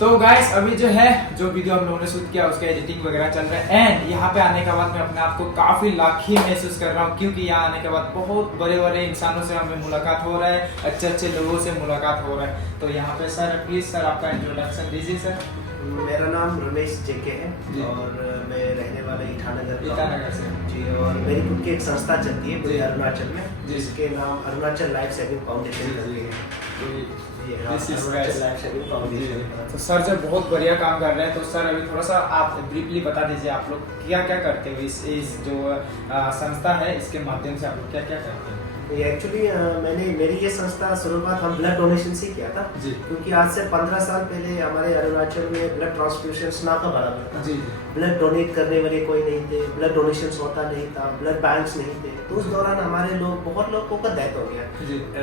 तो गाइस अभी जो है जो वीडियो हम लोगों ने शूट किया उसका एडिटिंग वगैरह चल रहा है एंड यहाँ पे आने के बाद मैं अपने आप को काफी लाखी महसूस कर रहा हूँ क्योंकि यहाँ आने के बाद बहुत बड़े बड़े इंसानों से हमें मुलाकात हो रहा है, अच्छे अच्छे लोगों से मुलाकात हो रहा है। तो यहाँ पे सर प्लीज सर आपका इंट्रोडक्शन दीजिए सर। मेरा नाम रमेश जेके है और मैं रहने वाला ईटानगर से जी। और मेरी खुद की एक संस्था चलती है पूरे अरुणाचल में जिसके नाम अरुणाचल लाइफ सेविंग फाउंडेशन करके है। तो सर जब बहुत बढ़िया काम कर रहे हैं तो सर अभी थोड़ा सा आप ब्रीफली बता दीजिए आप लोग क्या क्या करते हो इस जो संस्था है इसके माध्यम से आप लोग क्या क्या करते हैं। एक्चुअली मेरी ये संस्था शुरुआत हम ब्लड डोनेशन से किया था जी। क्योंकि आज से 15 साल पहले हमारे अरुणाचल में ब्लड ट्रांसफ्यूशन ना का बराबर था। जी। ब्लड डोनेट करने वाले कोई नहीं थे, ब्लड डोनेशन होता नहीं था, ब्लड बैंक्स नहीं थे। तो उस दौरान हमारे बहुत लोगों का डेथ हो गया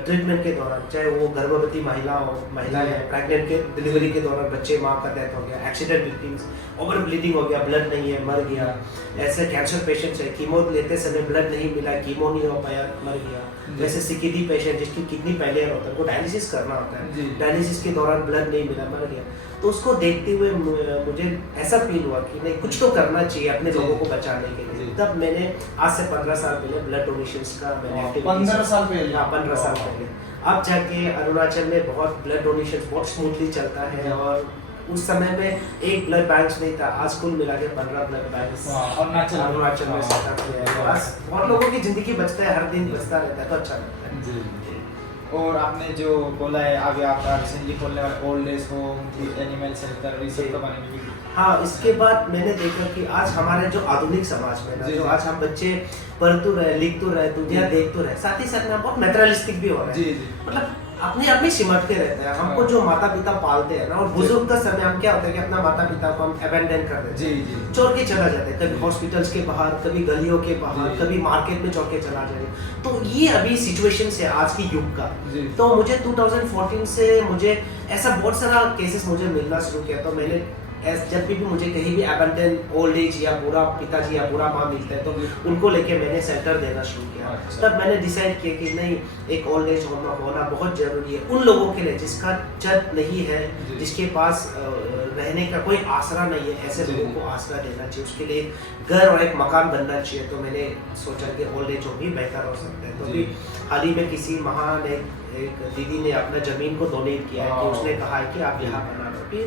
ट्रीटमेंट के दौरान, चाहे वो गर्भवती महिला हो, महिला है प्रेग्नेंट के डिलीवरी के दौरान बच्चे माँ का डेथ हो गया, एक्सीडेंट विक्टिम्स, ओवर ब्लीडिंग हो गया, ब्लड नहीं है मर गया। ऐसे कैंसर पेशेंट्स है कीमो लेते समय ब्लड नहीं मिला, कीमो नहीं हो पाया मर गया। वैसे सीकेडी पेशेंट जिसकी किडनी फेलियर होता है, वो डायलिसिस करना होता है, डायलिसिस के दौरान ब्लड नहीं मिला मर गया। तो उसको देखते हुए मुझे ऐसा फील हुआ कि नहीं कुछ तो करना चाहिए अपने लोगों को बचाने के लिए। तब मैंने आज से 15 साल पहले ब्लड डोनेशन का मैंने 15 साल पहले। हाँ 15 साल पहले। अब जाके अरुणाचल में बहुत ब्लड डोनेशन बहुत स्मूथली चलता है और उस समय में एक ब्लड बैंक नहीं था, आज कुल मिला के 15 ब्लड बैंक अरुणाचल में सेटअप किया है। बस बहुत लोगों की जिंदगी बचता है, हर दिन बचता रहता है तो अच्छा लगता है। जी। और आपने जो बोला है आगे आप रिसेंटली खोलने वाले old age home, animal shelter इस सब के बारे में भी। हाँ, इसके बाद मैंने देखा कि आज हमारे जो आधुनिक समाज में ना जो आज हम बच्चे पढ़ तो रहे, लिख तो रहे, दुनिया देख तो रहे, साथ ही साथ में बहुत मेटेरियलिस्टिक भी हो रहे हैं। मतलब अपने आप में सिमट के रहते हैं। हमको जो माता पिता पालते हैं ना, और बुजुर्ग का समय हम क्या होता है कि अपना माता पिता को हम अबेंडन कर देते हैं, छोड़ के चला जाते हैं, कभी हॉस्पिटल्स के बाहर, कभी गलियों के बाहर, कभी मार्केट में छोड़ के चला जाए। तो ये अभी सिचुएशन है आज की युग का। तो मुझे 2014 से मुझे ऐसा बहुत सारा केसेस मुझे मिलना शुरू किया। तो मैंने जब भी मुझे कहीं भी अबेंडन ओल्ड एज या बुरा पिताजी या बुरा माँ मिलता है तो उनको लेके मैंने सेंटर देना शुरू किया। तब मैंने डिसाइड किया कि नहीं एक ओल्ड एज होम होना बहुत जरूरी है उन लोगों के लिए जिसका छत नहीं है, जिसके पास रहने का कोई आसरा नहीं है, ऐसे लोगों को आसरा देना चाहिए, उसके लिए घर और एक मकान बनना चाहिए। तो मैंने सोचा कि ओल्ड एज होम भी बेहतर हो सकता है। तो अभी हाल ही में किसी महान एक दीदी ने अपना जमीन को डोनेट किया है कि उसने कहा है कि आप यहाँ बना लो। फिर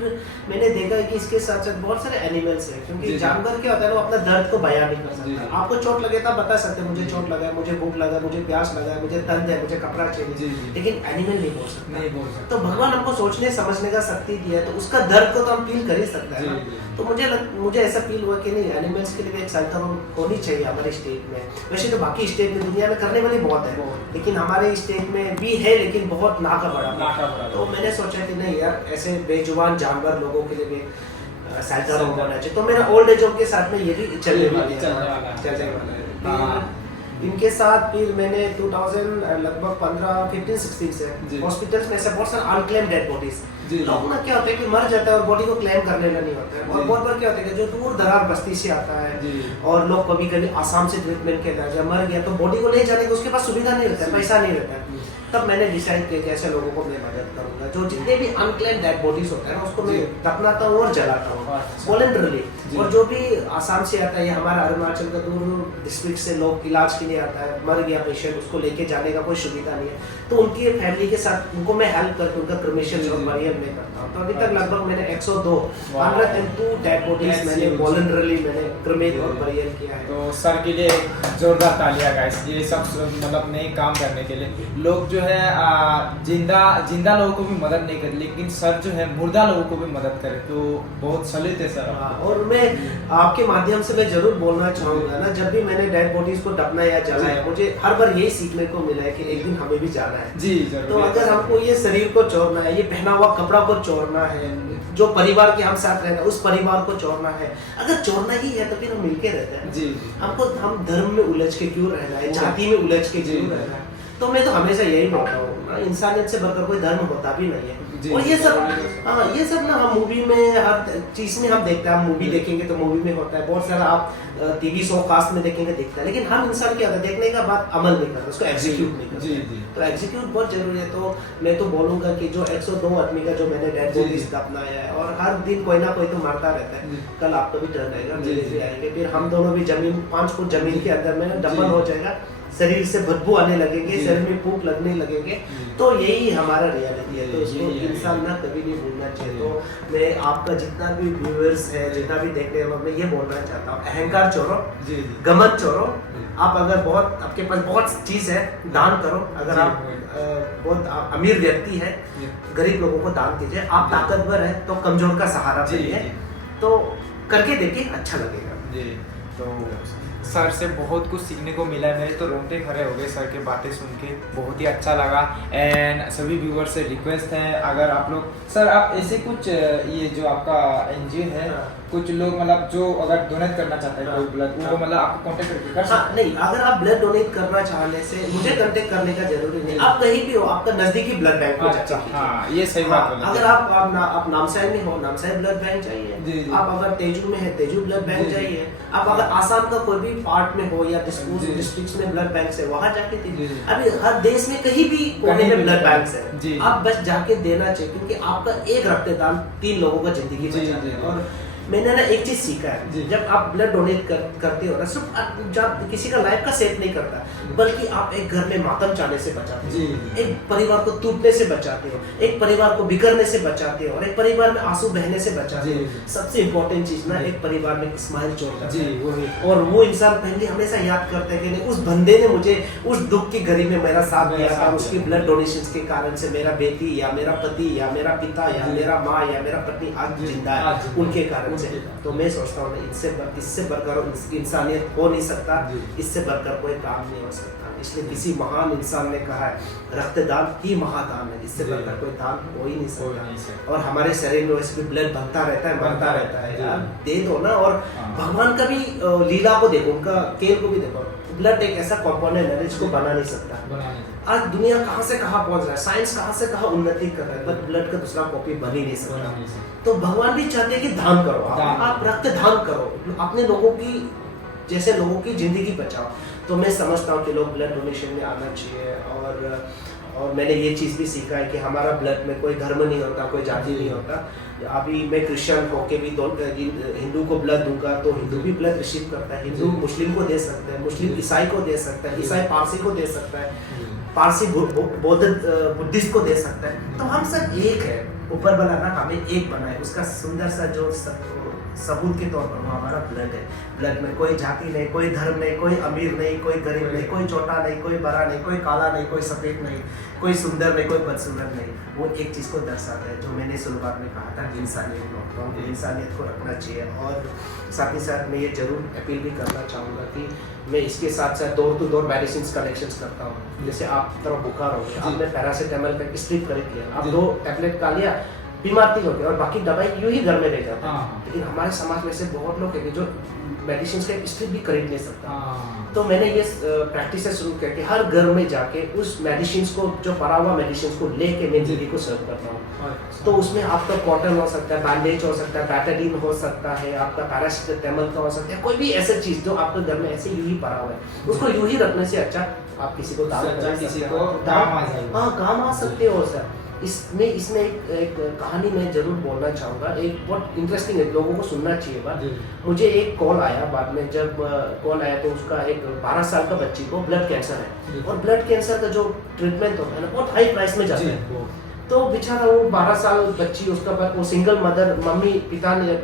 मैंने देखा कि इसके साथ साथ बहुत सारे एनिमल्स हैं, क्योंकि जानवर क्या होता है ना, वो अपना दर्द को बयां नहीं कर सकता। आपको चोट लगे तो बता सकते हैं मुझे चोट लगा है, मुझे भूख लगा, मुझे प्यास लगा है, मुझे तंद है, मुझे कपड़ा चाहिए, लेकिन एनिमल नहीं बोल सकता। तो भगवान हमको सोचने समझने का शक्ति दिया है, तो उसका दर्द को तो हम फील कर ही सकते हैं। तो मुझे ऐसा फील हुआ कि नहीं एनिमल्स के लिए एक सेंटर होनी चाहिए हमारे स्टेट में। वैसे तो बाकी स्टेट में दुनिया में करने वाली बहुत है, लेकिन हमारे स्टेट में भी है लेकिन बहुत ना का बड़ा। तो मैंने सोचा कि नहीं यार ऐसे बेजुबान जानवर लोगों के लिए भी सेंटर होना चाहिए। तो मेरा ओल्ड एज होम के साथ में ये भी चलने वाला है। इनके साथ फिर मैंने 2000 लगभग 15-16 से हॉस्पिटल्स में ऐसे बहुत सारे अनक्लेम डेड बॉडीज लोग ना क्या होता है कि मर जाता है और बॉडी को क्लेम करने नहीं होता है। और बहुत बार क्या होता है कि जो दूर दरार बस्ती से आता है और लोग कभी कभी आसाम से ट्रीटमेंट के लिए मर गया तो बॉडी को ले जाने की उसके पास सुविधा नहीं रहता है, पैसा नहीं रहता है। तब मैंने डिसाइड किया कि ऐसे लोगों को मैं मदद करूंगा। जो जितने भी अनक्लेम डेड बॉडीज होता है ना उसको मैं दफनाता हूँ और जलाता हूँ वॉलंटरली। और जो भी आसाम से आता है या हमारा अरुणाचल का दूर डिस्ट्रिक्ट से लोग इलाज के लिए आता है, मर गया पेशेंट, उसको लेके जाने का कोई सुविधा नहीं है, तो उनकी फैमिली के साथ उनको मैं हेल्प करके उनका क्रिमेशन और बरियल में करता हूँ। तो अभी तक लगभग मैंने 102 डेड बॉडीज मैंने वॉलंटरली मैंने क्रिमेट और बरियल किया है। तो सर के लिए जोरदार तालियां गाइस, ये सब मतलब नए काम करने के लिए। लोग जो है जिंदा लोगों को भी मदद नहीं करे, लेकिन सर जो है मुर्दा लोगों को भी मदद करे, तो बहुत सलीत है सर। और मैं आपके माध्यम से मैं जरूर बोलना चाहूंगा ना, जब भी मैंने डेड बॉडीज को दफना या जलाया मुझे हर बार यही सीखने को मिला है कि एक दिन हमें भी जाना है। जी तो अगर हमको ये शरीर को छोड़ना है, ये पहना हुआ कपड़ा को छोड़ना है, जो परिवार के हम साथ रहना है उस परिवार को छोड़ना है, अगर छोड़ना ही है तो फिर हम मिलके रहते हैं। हम धर्म में उलझ के क्यों रहना है, जाति में उलझ के क्यों रहना है। तो मैं तो हमेशा यही बोलता हूँ, इंसानियत से बढ़कर कोई धर्म होता भी नहीं है। जी, और ये सब जरूरी हाँ ये सब ना हम मूवी में हर चीज में हम देखते हैं, हम मूवी देखेंगे तो मूवी में होता है, बहुत सारा आप टीवी शो कास्ट में देखेंगे दिखता है, लेकिन हम इंसान क्या होता है देखने का बाद अमल नहीं करते, उसको एग्जीक्यूट नहीं करते। जी, जी। तो एग्जीक्यूट बहुत जरूरी है। तो मैं तो बोलूंगा कि जो 102 आदमी का जो मैंने डेड जी, बॉडीज दफनाया है, और हर दिन कोई ना कोई तो मरता रहता जी। है, कल आपका भी टर्न आएगा, जी, मेरे जी। भी आएंगे, फिर हम दोनों भी जमीन 5 फुट जमीन के अंदर में दफन जी। हो जाएगा, शरीर से बदबू आने लगेंगे, जी। शरीर में फूंक लगने लगेंगे। जी। तो यही हमारा रियलिटी है, तो जी, इसको यही है। इंसान ना कभी नहीं भूलना चाहिए। जी। तो मैं आपका जितना भी व्यूअर्स है, जितना भी देखने वाला, मैं ये बोलना चाहता हूँ, अहंकार छोड़ो, जी, जी। गमन छोड़ो। जी। आप अगर बहुत आपके पास बहुत चीज है, दान करो। अगर जी, आप बहुत अमीर व्यक्ति है, जी। गरीब लोगों को दान कीजिए। आप जी। ताकतवर है तो कमजोर का सहारा जी, बनिए। जी। तो करके देखिए, अच्छा लगेगा। जी। तो सर से बहुत कुछ सीखने को मिला है, मेरे तो रोंगटे खड़े हो गए सर की बातें सुन के, बहुत ही अच्छा लगा। एंड सभी व्यूअर से रिक्वेस्ट है, अगर आप लोग सर आप ऐसे कुछ ये जो आपका एनजीओ है, हाँ। कुछ लोग मतलब जो अगर डोनेट करना चाहते हैं हाँ। कोई ब्लड, वो हाँ। मतलब आपको कांटेक्ट करके कर हाँ, सकते हैं। नहीं, अगर आप ब्लड डोनेट करना चाहने से मुझे कांटेक्ट करने का जरूरी नहीं, जी। आप कहीं भी हो, आपका नजदीकी ब्लड बैंक में अच्छा, जाके कीजिए। हाँ ये सही बात हाँ, बोली। अगर आप नामसाई में हो, नामसाई ब्लड बैंक चाहिए। जी, जी। आप अगर तेजू में है, तेजू ब्लड बैंक जी, जी। चाहिए। आप अगर आसाम का कोई भी पार्ट में हो या जी। डिस्ट्रिक्ट्स में ब्लड बैंक है, वहां जाके जी, दीजिए। जी। अभी हर देश में कहीं भी कोने कहीं में भी ब्लड ब्लड बैंक बैंक। है, जी। आप बस जाके देना चाहिए, क्योंकि आपका एक रक्तदान 3 लोगों का जिंदगी जी, बचाता जी, है। जी। और मैंने ना एक चीज सीखा जी। है, जब आप ब्लड डोनेट करते हो ना, सिर्फ जब किसी का लाइफ का सेव नहीं करता, बल्कि आप एक घर में मातम चाहने से बचाते जी, हो, जी। एक परिवार को टूटने से बचाते हो, एक परिवार को बिखरने से बचाते हो, और एक परिवार में आंसू बहने से बचाते जी, हो। जी। सबसे इम्पोर्टेंट चीज ना, जी। एक परिवार में स्माइल छोड़ता जी, है। वही। और वो इंसान पहले हमेशा याद करता है कि नहीं, उस बंदे ने मुझे उस दुख की घड़ी में मेरा साथ मेरा दिया था, साथ उसकी दिया। ब्लड डोनेशन के कारण से मेरा बेटी या मेरा पति या मेरा पिता या जी। मेरा माँ या मेरा पत्नी आज जी, जिंदा आज है, जिंदा उनके है, कारण से। उनके कारण। तो मैं सोचता हूँ इससे बढ़कर इंसानियत हो नहीं सकता, जी। इससे बढ़कर कोई काम नहीं हो सकता। इसलिए किसी महान इंसान ने कहा है, रक्तदान ही महादान है, इससे जी। बढ़कर कोई दान हो ही नहीं हो ही नहीं सकता। सकता। और हमारे शरीर में वैसे भी ब्लड बनता रहता है, बनता रहता है, जी। यार दे दो ना। और हाँ। भगवान का भी लीला को देखो, उनका खेल को भी देखो। ब्लड एक ऐसा कंपोनेंट है जिसको बना नहीं सकता। बनाने आज दुनिया कहाँ से कहाँ पहुंच रहा है, साइंस कहाँ से कहाँ उन्नति कर रहा है, बट ब्लड का दूसरा कॉपी बन ही नहीं बना सकता। नहीं सकता। तो भगवान भी चाहते हैं कि दान करो, दान। आप रक्तदान करो, अपने लोगों की जैसे लोगों की जिंदगी बचाओ। तो मैं समझता हूँ कि लोग ब्लड डोनेशन में आना चाहिए। और मैंने ये चीज़ भी सीखा है कि हमारा ब्लड में कोई धर्म नहीं होता, कोई जाति नहीं होता। अभी मैं क्रिश्चियन होके भी हिंदू को ब्लड दूंगा तो हिंदू भी ब्लड रिसीव करता है, हिंदू जी। मुस्लिम को दे सकता है, मुस्लिम जी। ईसाई को दे सकता है, जी। ईसाई पारसी को दे सकता है, जी। पारसी बुद्धिस्ट को दे सकता है। तो हम सब एक है, ऊपर वाला ना हमें एक बनाए, उसका सुंदर सा जो सबूत के तौर पर वो हमारा ब्लड है। ब्लड में कोई जाति नहीं, कोई धर्म नहीं, कोई अमीर नहीं, कोई गरीब नहीं, कोई छोटा नहीं, कोई बड़ा नहीं, कोई काला नहीं, कोई सफेद नहीं, कोई सुंदर नहीं, कोई बदसूरत नहीं। वो एक चीज़ को दर्शाता है जो मैंने शुरुआत में कहा था, इंसानियत को। तो हमको इंसानियत को रखना चाहिए। और साथ ही साथ मैं ये जरूर अपील भी करना चाहूँगा कि मैं इसके साथ साथ door to door medicine collections करता हूँ। जैसे आप तरफ बुखार हो गया, आपने पैरासीटामोल का स्ट्रिप खरीद लिया, आप जी। 2 टैबलेट खा लिया, बीमार नहीं होते, और बाकी दवाई यूं ही घर में रह जाती है। हाँ। लेकिन हमारे समाज में से बहुत लोग हैं कि जो मेडिसिन का स्ट्रिप भी खरीद नहीं सकता। हाँ। तो मैंने ये प्रैक्टिस शुरू किया कि हर घर में जाके उस मेडिसिन को, जो पड़ा हुआ मेडिसिन को लेके मैं दीदी को सर्व करता हूँ। तो उसमें आपका कॉटन हो सकता है, बैंडेज हो सकता है, बैटाडीन हो सकता है, आपका पैरासीटामोल का हो सकता है, कोई भी ऐसा चीज जो आपके घर में ऐसे यूं ही पड़ा हुआ है, उसको यूं ही रखने से अच्छा आप किसी को दान कर किसी सकते को हो। काम आ जाएगा। हाँ, काम आ सकते हो सर। इसमें एक कहानी मैं जरूर बोलना चाहूँगा, एक बहुत इंटरेस्टिंग है, लोगों को सुनना चाहिए बात। जी। मुझे एक कॉल आया बाद में, जब कॉल आया तो उसका एक 12 साल का बच्ची को ब्लड कैंसर है, जी। और ब्लड कैंसर का जो ट्रीटमेंट होता है ना, बहुत हाई प्राइस में जाता जी, है। वो। तो बेचारा वो 12 साल बच्ची, वो सिंगल मदर,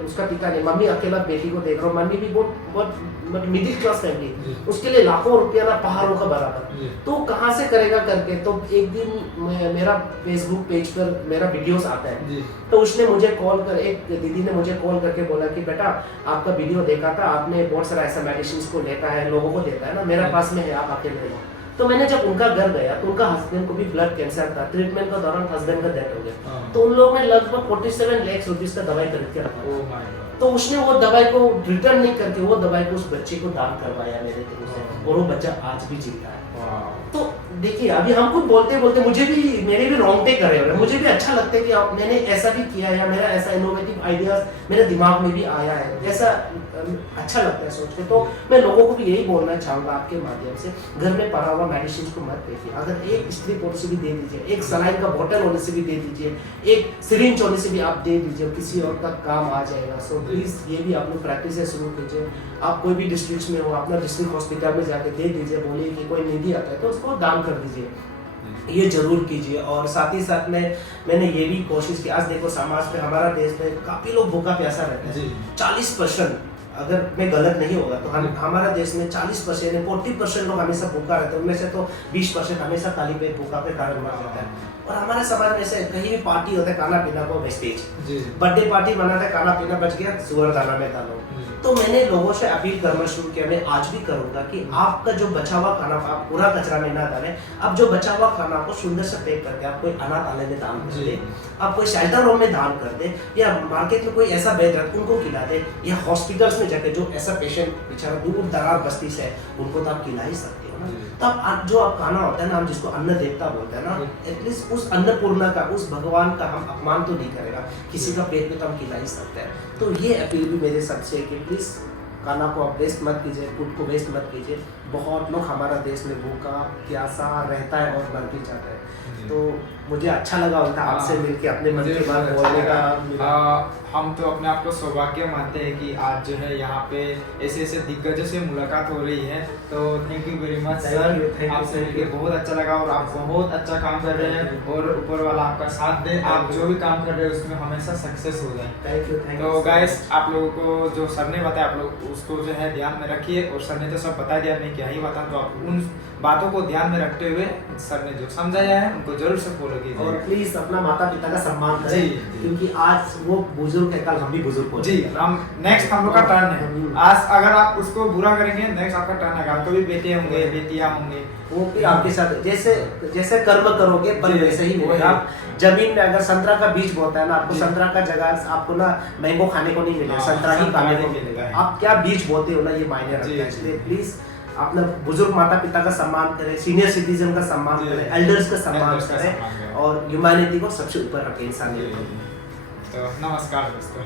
उसका पिता ने, मम्मी अकेला बेटी को देख रहा हूँ, मम्मी भी बहुत मिडिल क्लास फैमिली, जी। उसके लिए लाखों रुपया ना पहाड़ों का बराबर। जी। तो कहाँ से करेगा करके, तो एक दिन मेरा फेसबुक पेज पर मेरा वीडियोस आता है। जी। तो उसने मुझे एक दीदी ने मुझे कॉल करके बोला कि बेटा आपका वीडियो देखा था, आपने बहुत सारा ऐसा मेडिसिन को लेता है, लोगों को देता है ना, मेरा पास में है, आप आके ले लो। तो मैंने जब उनका घर गया तो उनका हस्बैंड को भी ब्लड कैंसर था, ट्रीटमेंट के दौरान हस्बैंड का डेथ हो गया। हाँ। तो उन लोगों ने लगभग 47 लाख रुपीस का दवाई खरीद के रखा। Oh my God। तो उसने वो दवाई को रिटर्न नहीं करके वो दवाई को उस बच्चे को दान करवाया मेरे तरफ से, और वो बच्चा आज भी जीता है। वाह। तो देखिए अभी हम खुद बोलते बोलते मुझे भी, मेरे भी रोंगटे करे हो रहे हैं, मुझे भी अच्छा लगता है कि मैंने ऐसा भी किया या मेरा ऐसा इनोवेटिव आइडियाज मेरे दिमाग में भी आया है, ऐसा अच्छा लगता है सोच के। तो मैं लोगों को भी यही बोलना चाहूँगा आपके माध्यम से, घर में पड़ा हुआ मेडिसिन को मत फेंकिए। अगर एक स्ट्रिप होने से भी दे दीजिए, एक सलाइन का बोतल होने से भी दे दीजिए, एक सिरिंज होने से भी आप दे दीजिए, किसी और का काम आ जाएगा। सो प्लीज़ ये भी आप लोग प्रैक्टिस शुरू कीजिए। आप कोई भी डिस्ट्रिक्ट में हो, अपना डिस्ट्रिक्ट हॉस्पिटल में जाके दे दीजिए, बोलिए कि कोई निधि आता है तो उसको दान कर दीजिए, ये जरूर कीजिए। और साथ ही साथ में मैंने ये भी कोशिश की, आज देखो समाज में हमारा देश में काफी लोग भूखा प्यासा रहते हैं। 40%, अगर मैं गलत नहीं होगा तो हमारा देश में 40% या 40% लोग हमेशा भूखा रहते हैं, उनमें से तो 20% हमेशा खाली पेट भूखा के कारण मर जाता है। और हमारे समाज में से कहीं भी पार्टी होता है, खाना पीना को वेस्टेज, बर्थडे पार्टी बनाता है, खाना पीना बच गया, सुअर दाना में डालो। तो मैंने लोगों से अपील करना शुरू किया, मैं आज भी करूंगा कि आपका जो बचा हुआ खाना आप पूरा कचरा में ना डालें। आप जो बचा हुआ खाना को सुंदर से पैक करके आप कोई अनाथालय में दान कर दे, आप कोई शेल्टर होम में दान कर दे, या मार्केट में कोई ऐसा बेच रहा है उनको खिला दे, या हॉस्पिटल्स में जाके जो ऐसा पेशेंट बेचारा दूर दराज बस्ती से है उनको तो आप खिला ही सकते हो ना। तो आप जो आप खाना होता है ना, हम जिसको अन्न देवता बोलते हैं ना, एटलीस्ट उस अन्नपूर्णा का, उस भगवान का हम अपमान तो नहीं करेगा, किसी का पेट में तो हम खिला ही सकते हैं। तो ये अपील भी मेरे सबसे है कि प्लीज़ खाना को आप वेस्ट मत कीजिए, फूड को वेस्ट मत कीजिए। बहुत लोग हमारा देश में भूखा प्यासा रहता है और मर भी जाता है। तो मुझे अच्छा लगा होता आपसे मिलके, अपने मन की बात बोलने का। हम तो अपने आप को सौभाग्य मानते हैं कि आज जो है यहाँ पे ऐसे ऐसे दिग्गजों से मुलाकात हो रही है। तो thank you very much sir, आपसे मिलके बहुत अच्छा लगा और आप बहुत अच्छा काम कर रहे हैं और ऊपर वाला आपका साथ दे, आप जो भी काम कर रहे हैं उसमें हमेशा सक्सेस हो जाए। Thank you. तो गाइस, आप लोगों को जो सर ने बताया आप लोग उसको जो है ध्यान में रखिए, और सर ने तो सब बता दिया, मैं क्या ही बताऊं। तो आप उन बातों को ध्यान में रखते हुए सर ने जो समझाया है उनको जरूर से फॉलो कीजिए, और प्लीज अपना माता पिता का सम्मान करें, क्योंकि आज वो बुजुर्ग है, कल हम भी बुजुर्ग हो जी। हम नेक्स्ट हम लोग का टर्न है, आज अगर आप उसको बुरा करेंगे नेक्स्ट आपका टर्न है, आपको भी बेटे होंगे बेटियां होंगे, वो भी आपके साथ जैसे जैसे कर्म करोगे फल वैसे ही मिलेगा। आप जमीन में अगर संतरा का बीज बोता है ना, आपको संतरा का जगह आपको ना मैंगो खाने को नहीं मिलेगा, संतरा ही खाने को मिलेगा। आप क्या बीज बोते हो ना, ये मायने रखता है। इसलिए प्लीज अपना बुजुर्ग माता पिता का सम्मान करें, सीनियर सिटीजन का सम्मान करें, एल्डर्स का सम्मान करें, और ह्यूमैनिटी को सबसे ऊपर रखें इंसानियत को। तो नमस्कार दोस्तों।